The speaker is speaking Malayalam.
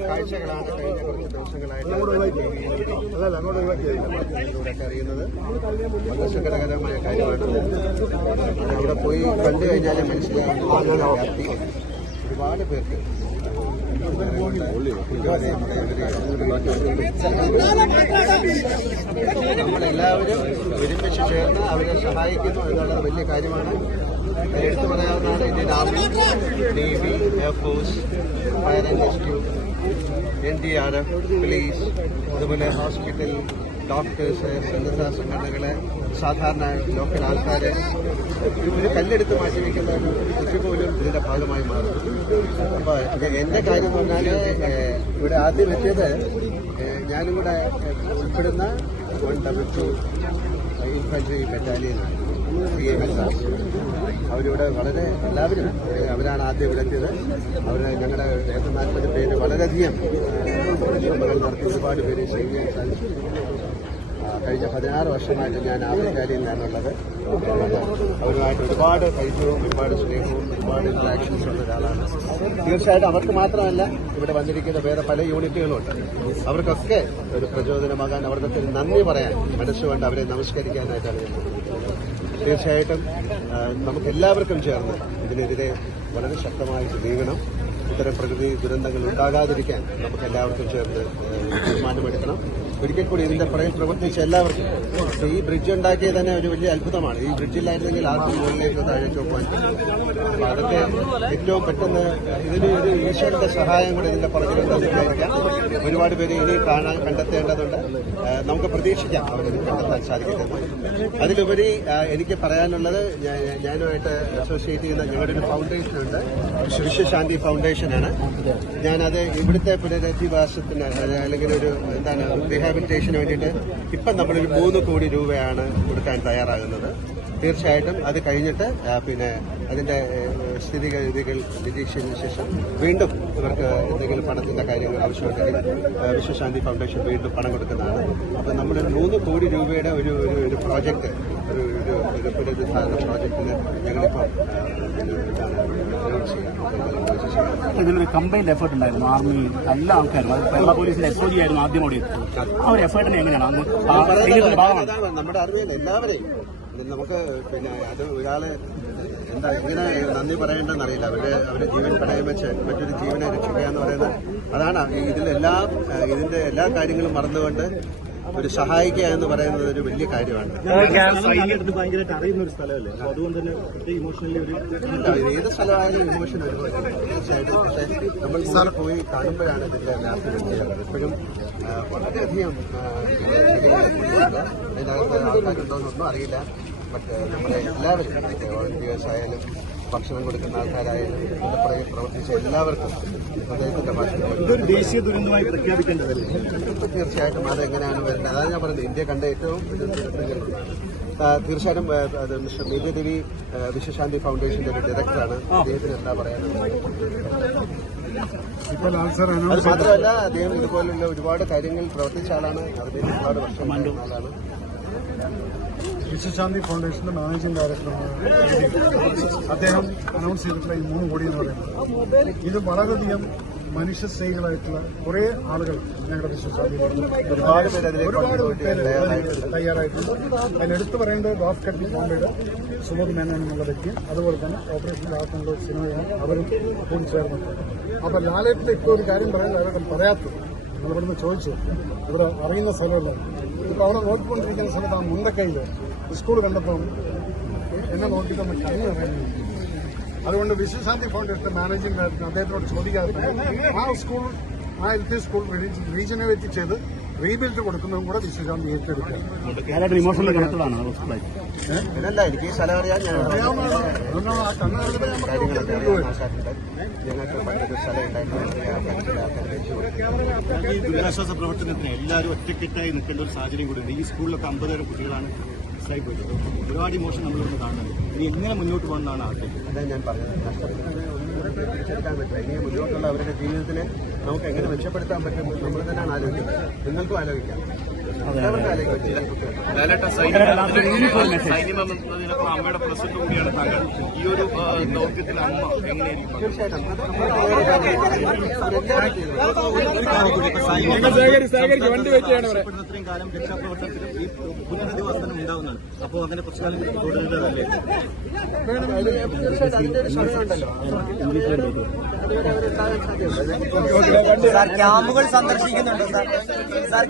കാഴ്ചകളാണ് കഴിഞ്ഞ കുറച്ച് ദിവസങ്ങളായിട്ട് ഇതിലൂടെയൊക്കെ അറിയുന്നത് വളരെ സങ്കടകരമായ കാര്യമാണ് അവിടെ പോയി കണ്ടു കഴിഞ്ഞാൽ മനസ്സിലാക്കി വ്യാപ്തി ഒരുപാട് പേർക്ക് നമ്മളെല്ലാവരും ഒരുമിച്ച് ചേർന്ന് അവരെ സഹായിക്കുന്നു എന്നുള്ളത് വലിയ കാര്യമാണ്. എടുത്തു പറയാവുന്നതാണ് Indian army navy air force fire and rescue N D R F police അതുപോലെ ഹോസ്പിറ്റൽ ഡോക്ടേഴ്സ് സന്നദ്ധ സംഘടനകൾ സാധാരണ ലോക്കൽ ആൾക്കാരെ ഒരു കല്ലെടുത്ത് മാറ്റി ഒരു കൃഷി പോലും ഇതിന്റെ ഭാഗമായി മാറും അപ്പൊ എന്റെ കാര്യം പറഞ്ഞാൽ ഇവിടെ ആദ്യം ഏഹ്, ഞാനും കൂടെ ഉൾപ്പെടുന്ന വൺ ഡബിൾ ടു ഇൻഫൻട്രി ബറ്റാലിയനാണ് അവരിവിടെ വളരെ എല്ലാവരും അവരാണ് ആദ്യം ഇവിടെ എത്തിയത്. അവർ ഞങ്ങളുടെ ഏകദേശം നാൽപ്പത് പേര് വളരെയധികം നടത്തി ഒരുപാട് പേര് ചെയ്യാൻ സാധിച്ചു. കഴിഞ്ഞ പതിനാറ് വർഷമായിട്ട് ഞാൻ ആഫ്രിക്കയിൽ നിന്നുള്ളത് അവരുമായിട്ട് ഒരുപാട് പരിചയവും ഒരുപാട് സ്നേഹവും ഒരുപാട് ഇന്ററാക്ഷൻസ് ഉള്ള ഒരാളാണ്. തീർച്ചയായിട്ടും അവർക്ക് മാത്രമല്ല ഇവിടെ വന്നിരിക്കുന്ന വേറെ പല യൂണിറ്റുകളുമുണ്ട്. അവർക്കൊക്കെ ഒരു പ്രചോദനമാകാൻ അവർക്കൊക്കെ നന്ദി പറയാൻ മനസ്സുകൊണ്ട് അവരെ നമസ്കരിക്കാനായിട്ടാണ് ഞാൻ. തീർച്ചയായിട്ടും നമുക്കെല്ലാവർക്കും ചേർന്ന് ഇതിനെതിരെ വളരെ ശക്തമായിട്ട് നീങ്ങണം. ഇത്തരം പ്രകൃതി ദുരന്തങ്ങൾ ഉണ്ടാകാതിരിക്കാൻ നമുക്ക് എല്ലാവർക്കും ചേർന്ന് തീരുമാനമെടുക്കണം. ഒരിക്കൽ കൂടി ഇതിന്റെ പുറകിൽ പ്രവർത്തിച്ച എല്ലാവർക്കും ഈ ബ്രിഡ്ജ് ഉണ്ടാക്കിയത് തന്നെ ഒരു വലിയ അത്ഭുതമാണ്. ഈ ബ്രിഡ്ജില്ലായിരുന്നെങ്കിൽ ആർക്കും മുകളിലേക്ക് താഴേക്കോ പോകാൻ പറ്റും. അതൊക്കെ ഏറ്റവും പെട്ടെന്ന് ഇതിന് ഒരു ഈശ്വരന്റെ സഹായം കൂടി ഇതിന്റെ പുറകിലുണ്ടെന്ന് ഒരുപാട് പേര് ഇനി കാണാൻ കണ്ടെത്തേണ്ടതുണ്ട്. നമുക്ക് പ്രതീക്ഷിക്കാം അവരിത് കണ്ടെത്താൻ സാധിക്കുന്നത് അതിലുപരി എനിക്ക് പറയാനുള്ളത് ഞാനുമായിട്ട് അസോസിയേറ്റ് ചെയ്യുന്ന ഞങ്ങളുടെ ഒരു ഫൗണ്ടേഷൻ ഉണ്ട് വിശ്വശാന്തി ഫൗണ്ടേഷനാണ് ഞാനത് ഇവിടുത്തെ പുനരധിവാസത്തിന് അല്ലെങ്കിൽ ഒരു എന്താണ് റീഹാബിലിറ്റേഷന് വേണ്ടിയിട്ട് ഇപ്പം നമ്മളൊരു മൂന്ന് കോടി രൂപയാണ് കൊടുക്കാൻ തയ്യാറാകുന്നത്. തീർച്ചയായിട്ടും അത് കഴിഞ്ഞിട്ട് പിന്നെ അതിന്റെ സ്ഥിതിഗതികൾ നിരീക്ഷിച്ചതിന് ശേഷം വീണ്ടും ഇവർക്ക് എന്തെങ്കിലും പണത്തിന്റെ കാര്യങ്ങൾ ആവശ്യമുണ്ടെങ്കിൽ വിശ്വശാന്തി ഫൗണ്ടേഷൻ വീണ്ടും പണം കൊടുക്കുന്നതാണ്. അപ്പം നമ്മൾ മൂന്ന് കോടി രൂപയുടെ ഒരു ഒരു ഒരു പ്രോജക്റ്റ് ഒരു ഒരു ഒരു പുനരുദ്ധാരണ പ്രോജക്റ്റിന് ഞങ്ങളിപ്പോൾ ഇതിലൊരു കമ്പൈൻഡ് എഫേർട്ട് ഉണ്ടായിരുന്നു. ആർമി എല്ലാ ആൾക്കാരും. അത് കേരള പോലീസിന്റെ എസ് ഒ ജി ആയിരുന്നു ആദ്യം ഓടി ആ ഒരു എഫേർട്ടിനെ എങ്ങനെയാണ്? അന്ന് നമ്മുടെ അറിവിൽ എല്ലാവരെയും നമുക്ക് പിന്നെ അത് ഒരാൾ എന്താ ഇങ്ങനെ നന്ദി പറയേണ്ടെന്നറിയില്ല അവരുടെ അവരുടെ ജീവൻ പണയം വെച്ച് മറ്റൊരു ജീവനെ രക്ഷിക്കുക എന്ന് പറയുന്നത് അതാണ് ഇതിലെല്ലാ ഇതിന്റെ എല്ലാ കാര്യങ്ങളും മറന്നുകൊണ്ട് ഒരു സഹായിക്കുക എന്ന് പറയുന്നത് ഒരു വലിയ കാര്യമാണ്. സൈന്യത്തിന് ഭയങ്കരമായിട്ട് അറിയുന്ന ഒരു സ്ഥലമല്ലേ? അപ്പൊ തന്നെ ഇമോഷണലി ഒരു ഇല്ല, ഇത് ഏത് സ്ഥലമായാലും ഇമോഷൻ ഒരുപോലെ തീർച്ചയായിട്ടും. പക്ഷേ നമ്മൾ സാർ പോയി കാണുമ്പോഴാണ് ഇതിന്റെ ലാസ്റ്റ് എപ്പോഴും വളരെയധികം. അതിനകത്ത് ആൾക്കാരുണ്ടോന്നൊന്നും അറിയില്ല. ബട്ട് നമ്മുടെ എല്ലാവരും വോളണ്ടിയേഴ്സ് ആയാലും ഭക്ഷണം കൊടുക്കുന്ന ആൾക്കാരായാലും ഇവിടെ പറയും പ്രവർത്തിച്ച എല്ലാവർക്കും അദ്ദേഹത്തിന്റെ ഇതൊരു ദേശീയ ദുരന്തമായി പ്രഖ്യാപിക്കേണ്ടതല്ലേ? തീർച്ചയായിട്ടും അത് എങ്ങനെയാണ് വരുന്നത്? അതാണ് ഞാൻ പറയുന്നത് ഇന്ത്യ കണ്ട ഏറ്റവും തീർച്ചയായിട്ടും അത് മിസ്റ്റർ മേഘദേവി വിശ്വശാന്തി ഫൗണ്ടേഷന്റെ ഒരു ഡയറക്ടറാണ്. അദ്ദേഹത്തിന് എന്താ പറയാനുള്ളത്? അത് മാത്രമല്ല അദ്ദേഹം ഇതുപോലുള്ള ഒരുപാട് കാര്യങ്ങൾ പ്രവർത്തിച്ച ആളാണ്. അതിന് ഒരുപാട് വർഷം ആളാണ്. വിശ്വശാന്തി ഫൗണ്ടേഷന്റെ മാനേജിംഗ് ഡയറക്ടറാണ് അദ്ദേഹം അനൗൺസ് ചെയ്തിട്ടുള്ള ഈ മൂന്ന് കോടി എന്ന് പറയുന്നത്. ഇത് വളരെയധികം മനുഷ്യ സ്നേഹികളായിട്ടുള്ള കുറെ ആളുകൾ ഞങ്ങളുടെ വിശ്വശാന്തിയിലുണ്ട് ഒരുപാട് പേര് തയ്യാറായിട്ടുണ്ട്. അതിലെടുത്ത് പറയേണ്ടത് ഡോഫ് കട്ടി ഫൗണ്ടയുടെ സുബോധ് മേനോൻ എന്നുള്ള വ്യക്തി. അതുപോലെ തന്നെ ഓപ്പറേഷൻ ലാഭത്തിനുള്ള സിനിമയും അവരും കൂടി ചേർന്നിട്ടുണ്ട്. അപ്പൊ ലാലേട്ടിന്റെ ഇപ്പോൾ ഒരു കാര്യം പറയാൻ ലാലേട്ടൻ പറയാത്തത്. നമ്മളിവിടുന്ന് ചോദിച്ചു. ഇവിടെ അറിയുന്ന സ്ഥലമല്ല ഇപ്പൊ അവിടെ നോക്കിക്കൊണ്ടിരിക്കുന്ന സമയത്ത് ആ മുണ്ടക്കൈയില് സ്കൂൾ കണ്ടപ്പോൾ എന്നെ നോക്കിയിട്ട് ഒന്ന് കണ്ണു പറയുന്നു അതുകൊണ്ട് വിശ്വശാന്തി ഫൗണ്ടേഷൻ മാനേജിംഗ് ഡയറക്ടർ അദ്ദേഹത്തോട് ചോദിക്കാതെ ആ സ്കൂൾ ആ എൽ പി സ്കൂൾ റീജനറേറ്റ് ചെയ്ത് റീബിൽഡ് കൊടുക്കുന്നതും കൂടെ വിശ്വശാന്തി ഏറ്റെടുക്കുക. എനിക്ക് ഈ സ്ഥലം അറിയാൻ ഞാൻ അതുകൊണ്ടാണ് ആ കണ്ണ് കണ്ടപ്പോൾ ഞാൻ പറഞ്ഞു, കാര്യങ്ങളൊക്കെ "ഓക്കേ, അറിയാൻ ആൾക്കാരുണ്ട് ഞങ്ങൾക്ക് പണ്ടൊരു സ്ഥലം ഉണ്ടായിരുന്നു. ആ പരിചയമുള്ള ആൾക്കാരെ വെച്ച് കൊടുത്തു. ഈ ദുരിതാശ്വാസ പ്രവർത്തനത്തിന് എല്ലാവരും ഒറ്റക്കെട്ടായി നിൽക്കേണ്ട ഒരു സാഹചര്യം കൂടി ഉണ്ട്. ഈ സ്കൂളിലൊക്കെ അമ്പതോളം കുട്ടികളാണ് മിസ്സായി പോയത്. ഒരുപാട് ഇമോഷൻ നമ്മളിവിടെ കാണുന്നത് ഇനി എങ്ങനെ മുന്നോട്ട് പോകുന്നതാണ് ആഗ്രഹം? അതാണ് ഞാൻ പറഞ്ഞത്. പറ്റില്ല. ഇനി മുന്നോട്ടുള്ള അവരുടെ ജീവിതത്തിന് നമുക്ക് എങ്ങനെ മെച്ചപ്പെടുത്താൻ പറ്റും നമ്മൾ തന്നെയാണ് ആലോചിക്കുന്നത്. നിങ്ങൾക്കും ആലോചിക്കാം. അമ്മയുടെ പ്രസിഡന്റ് കൂടിയാണ് താങ്കൾ. ഈ ഒരു ദൗത്യത്തിൽ അമ്മ എങ്ങനെയായിരിക്കും? ഇത്രയും കാലം രക്ഷാപ്രവർത്തനത്തിലും ഈ പുനരധിവാസത്തിനും ഉണ്ടാവുന്നതാണ് അപ്പോൾ അങ്ങനെ കുറച്ചു കാലം തുടരുന്നതല്ലേ? തീർച്ചയായിട്ടും സാർ ക്യാമ്പുകൾ സന്ദർശിക്കുന്നുണ്ടോ സാർ? സാർ